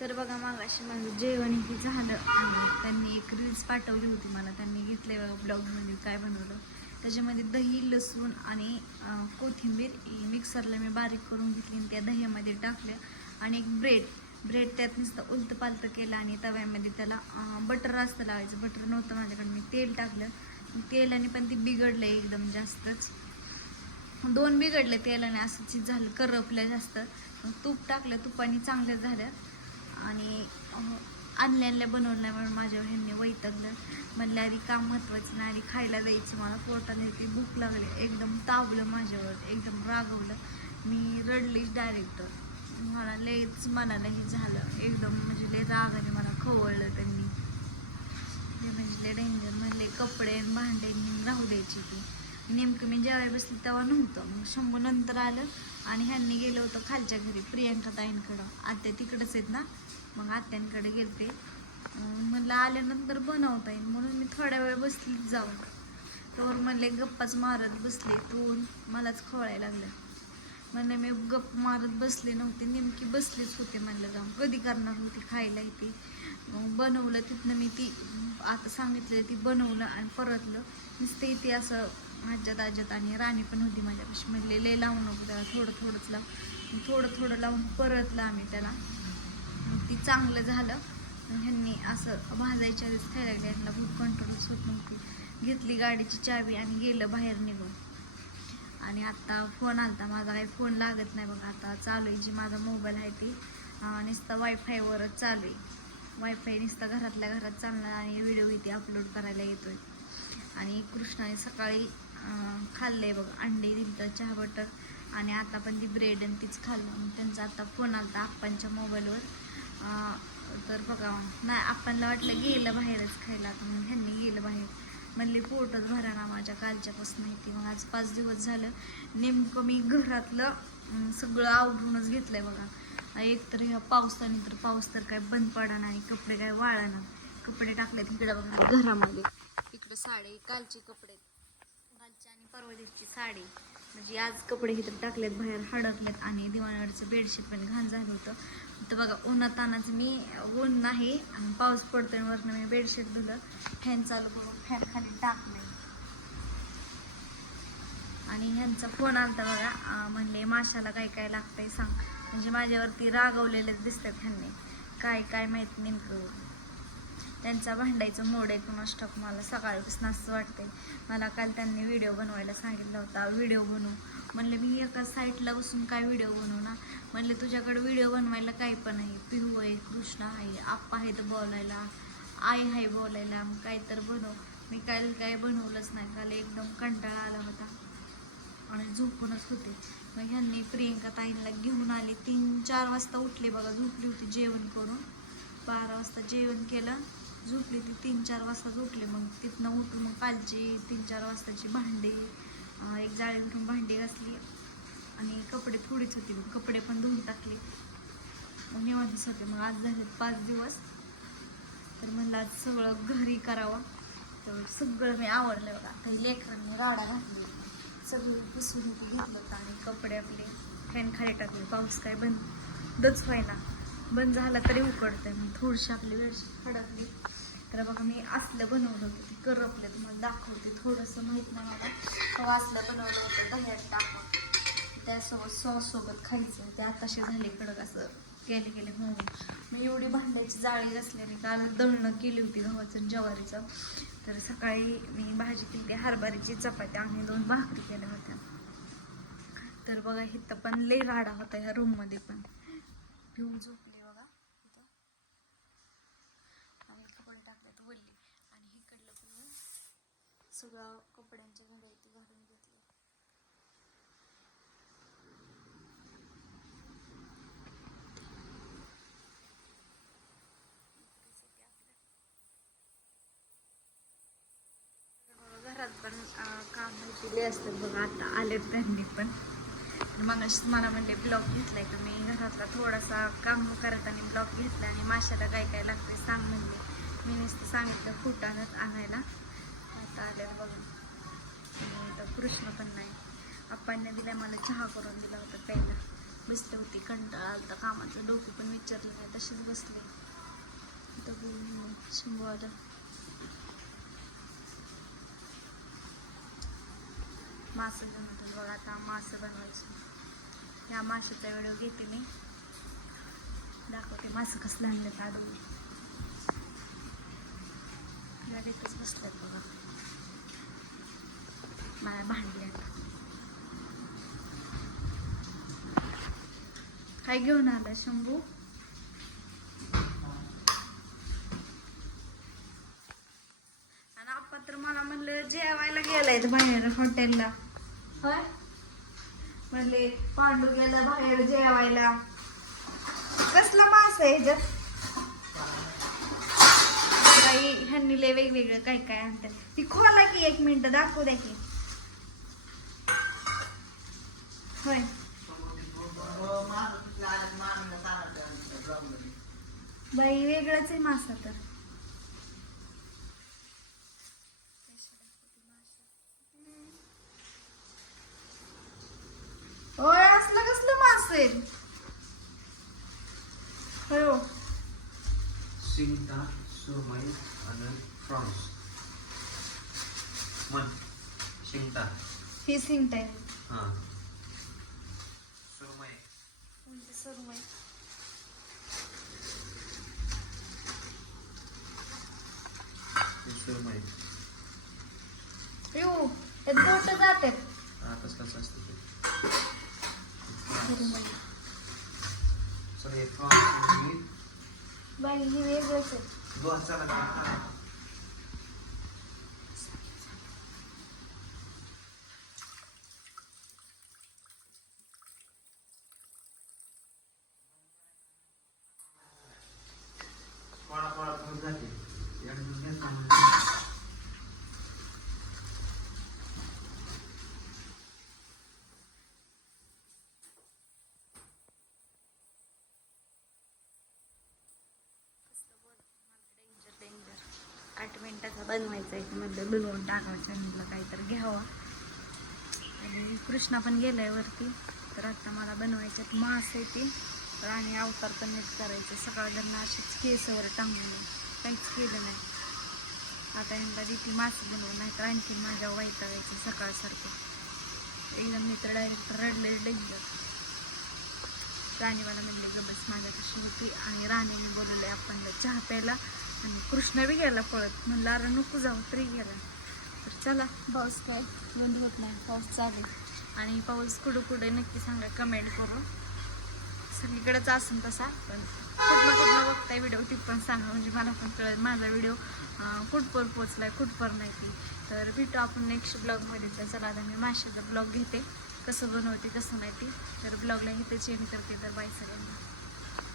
तर बघा मागाशी माझं जेवण हे झालं आणि त्यांनी एक रील्स पाठवली होती मला. त्यांनी घेतले बघा ब्लॉगमध्ये म्हणजे काय बनवलं. त्याच्यामध्ये दही लसूण आणि कोथिंबीर मिक्सरला मी बारीक करून घेतली आणि त्या दह्यामध्ये टाकलं आणि एक ब्रेड ब्रेड त्यात नुसतं उलतं पालतं केलं आणि तव्यामध्ये त्याला बटर असतं लावायचं. बटर नव्हतं माझ्याकडे. मी तेल टाकलं. तेलाने पण ती बिघडलं एकदम जास्तच. दोन बिघडलं तेलाने. असं चीज झालं करपलं जास्त. तूप टाकलं. तुपाने चांगलं झालं आणि अं, बनवल्यामुळे माझ्या ह्यांनी वैतगलं. म्हणलं आधी काम महत्वाचं नाही आधी खायला द्यायचं मला पोटाने ती भूक लागली एकदम तावलं माझ्यावर एकदम रागवलं. मी रडलीच डायरेक्ट मला लयच मनाला हे झालं. एकदम म्हणजे लय रागाने मला खवळलं त्यांनी. ते म्हणजे लय डेंजर म्हणले कपडे आणि भांडे राहू द्यायची ती. नेमकं मी जेवायला बसली तेव्हा नव्हतं. मग शंभू नंतर आलं आणि ह्यांनी गेलं होतं खालच्या घरी प्रियांका ताईंकडं. आता तिकडंच आहेत ना? मग आत्यांकडे गेलते. म्हणलं आल्यानंतर बनवता येईल. म्हणून मी थोड्या वेळ बसलीच जाऊन. तर म्हणले गप्पाच मारत बसले तू मलाच खवळायला लागलं. म्हणलं मी गप्प मारत बसले नव्हते. नेमकी बसलेच होते म्हणलं जाऊन. कधी करणार होती खायला येते मग बनवलं तिथनं मी ती आता सांगितलं ती बनवलं आणि परतलं. नुसते इथे असं आज्यात आज्यात आणि राणी पण होती माझ्यापाशी. म्हणले लय लावू नको त्याला थोडं थोडंच लाव. थोडं थोडं लावून परतलं आम्ही त्याला. ती चांगलं झालं. ह्यांनी असं भाजायच्या आधीच खायला लागले. यांना भूक कंट्रोल सुटून घेतली गाडीची चावी आणि गेलं बाहेर निघून. आणि आत्ता फोन आलता. माझा काही फोन लागत नाही बघा. आता चालू आहे. जी माझा मोबाईल आहे ती नुसतं वायफायवरच चालू आहे. वायफाय नुसतं घरातल्या घरात चालणार आणि व्हिडिओ इथे अपलोड करायला येतो आहे आणि कृष्णाने सकाळी खाल्लं आहे बघ. अंडे दिलं चहा बटर आणि आता पण ती ब्रेड आणि तीच खाल्लं. त्यांचा आता फोन आलता आप्पांच्या मोबाईलवर तर बघा नाही आप्पांना वाटलं गेलं बाहेरच खायला आता मग ह्यांनी गेलं बाहेर. म्हणले पोटच भरा ना माझ्या कालच्यापासून येते मग आज पाच दिवस झालं नेमकं मी घरातलं सगळं आवरूनच घेतलंय बघा. एक तर ह्या पावसाने तर पाऊस तर काय बंद पडा नाही कपडे काय वाळना कपडे टाकले तिकडे बघा. घरामध्ये. इकडे साडी कालचे कपडे. कालची आणि परवा दिवशी साडी. म्हणजे आज कपडे इथं टाकलेत बाहेर हडकलेत आणि दिवाणावरचं बेडशीट पण घाण झालं होतं. तर बघा उन्हातानाच मी ऊन नाही आणि पाऊस पडतोय वरनं मी बेडशीट धुलं फॅन चालू करून फॅन खाली टाकलंय. आणि ह्यांचा फोन आलता बघा म्हणले माशाला काय काय लागतंय सांग. म्हणजे माझ्यावरती रागवलेलेच दिसतात ह्यांनी. काय काय माहीत नेमकं. त्यांचा भांडायचं मोड आहे कुणास ठाऊक मला सकाळपासून असं वाटते मला काल त्यांनी व्हिडिओ बनवायला सांगितला होता व्हिडिओ बनवू. म्हणले मी एका साईटला बसून काय व्हिडिओ बनवू ना म्हणले तुझ्याकडे व्हिडिओ बनवायला काही पण आहे. पिहू आहे कृष्ण आहे आप्पा आहे तर बोलायला आई आहे बोलायला मग काय तर बनव. मी काल काय बनवलंच नाही. काल एकदम कंटाळा आला होता आणि झोपूनच होते. मग ह्यांनी प्रियंका ताईंना घेऊन आले. तीन चार वाजता उठले बघा झोपली होती जेवण करून. बारा वाजता जेवण केलं. झोपली ती तीन चार वाजता उठले मग तिथनं उठून मग कालची तीन चार वाजताची भांडी एक जाळी भरून भांडी घासली आणि कपडे थोडीच होती. मग कपडे पण धुवून टाकले. मग निवांतच होते मग आज झाले पाच दिवस. तर म्हणलं आज सगळं घरी करावं. तर सगळं मी आवडलं बघा. आता लेकरांनी राडा घातली. सगळं पुसून घेतलं होतं आणि कपडे आपले फॅन खाली टाकले. पाऊस काय बंदच व्हायना बंद झाला तरी उकडते मग थोडीशी आपली वेळशी खडकली तर बघा मी असलं बनवलं होतं ते करपलं तुम्हाला दाखवते. थोडंसं माहीत नाही मला. तेव्हा असलं बनवलं होतं दह्यात टाकून. त्यासोबत सॉससोबत खायचं. ते आताशी झाले कडक असं गेले गेले हो मी एवढी भांड्याची जाळी असल्याने काल दळणं केली होती गव्हाचं ज्वारीचं. तर सकाळी मी भाजी केली हरभऱ्याची चपाती. आम्ही दोन भाकरी केल्या होत्या. तर बघा इथं पण लय राडा होता ह्या रूममध्ये पण. पिऊन झोपले बघा इथं आणि कपडे टाकल्यात वल्ली आणि इकडलं पिऊन सगळं कपड्यांच्या घड्या इथे घालून घेतले. घरात पण काम दिले असतात बघा आता आले त्यांनी पण. मग मला म्हणले ब्लॉक घेतलाय का? मी घरातला थोडासा काम करत आणि ब्लॉक घेतला आणि माशाला काय काय लागतंय सांग म्हणले. मी नुसतं सांगितलं फुटाणच आणायला. आता आल्या बघा कृष्ण पण नाही. आप्पांनी दिला मला चहा करून दिला होता प्यायला. बसले होते कंटाळा आलता कामाचं. डोकं पण विचारलं नाही तशीच बसले. तर बोलून शंभू आलं मासं बनवतात बघा आता मासं बनवायचं. त्या माशाचा व्हिडिओ घेते मी. दाखवते मासं कसलं आणलं ताडू गाडीतच बसल्यात बघा. मला भांडल्यात काय घेऊन आला शंभू? आणि तर मला म्हणलं जेवायला गेलाय बाहेर हॉटेलला. होय? म्हणले पांडू गेला बाहेर जेवायला. कसला मास आहे ह्याच्यात? ह्यांनी लय वेगवेगळं काय काय आणतात. ती खोला की एक मिनिट दाखवू द्या की. होय. बाई वेगळाच आहे मासा तर. होय असलं कसलं मास आहे? हो. आणि फ्रान्स. मन शिंगटा ही आहे. हां सुरमई म्हणजे सुरमई हे सुरमई येऊ हे बोट जाते. हा तसलंच असतं ते. सुरमई सर हे फ्रान्स बाई हे वेगळंच आहे. दोन चला का? थोडा थोडा थोडं जाते एकदम नाही सांगू. आठ मिनटाचा बनवायचा आहे म्हटलं बनवून टाकायचं म्हटलं काहीतरी घ्यावं. आणि कृष्णा पण गेलाय वरती. तर आता मला बनवायच्यात मास आहे ती. तर आणि अवतार पण नीट करायचं. सकाळ त्यांना अशीच केसवर टांगून काहीच केलं नाही. आता यांना देते मास बनवून नाहीतर आणखी माझ्या वैतागायचं सकाळसारखं. एकदम मी तर डायरेक्ट रडले डेंजर राणी मला म्हणले गमस माझ्या कशी होती. आणि राणीने बोलवले आपण चहा प्यायला आणि कृष्ण बी गेला पळत. म्हणलं अरे नको जाऊ तरी गेला. तर चला. पाऊस काय? बंद होत नाही. पाऊस चालेल आणि पाऊस कुठं कुठे नक्की सांगा कमेंट करून. सगळीकडेच असून तसा पण कुठलं कुठलं बघताय व्हिडिओ ती पण सांगा. म्हणजे मला पण कळेल माझा व्हिडिओ कुठपर पोचलाय कुठपर नाही ती. तर भेटू आपण नेक्स्ट ब्लॉगमध्ये तर चला आता मी माशाचा ब्लॉग घेते. कसं बनवते कसं नाही ती. तर ब्लॉगला इथे चेंज करते तर बाय सगळ्यांना.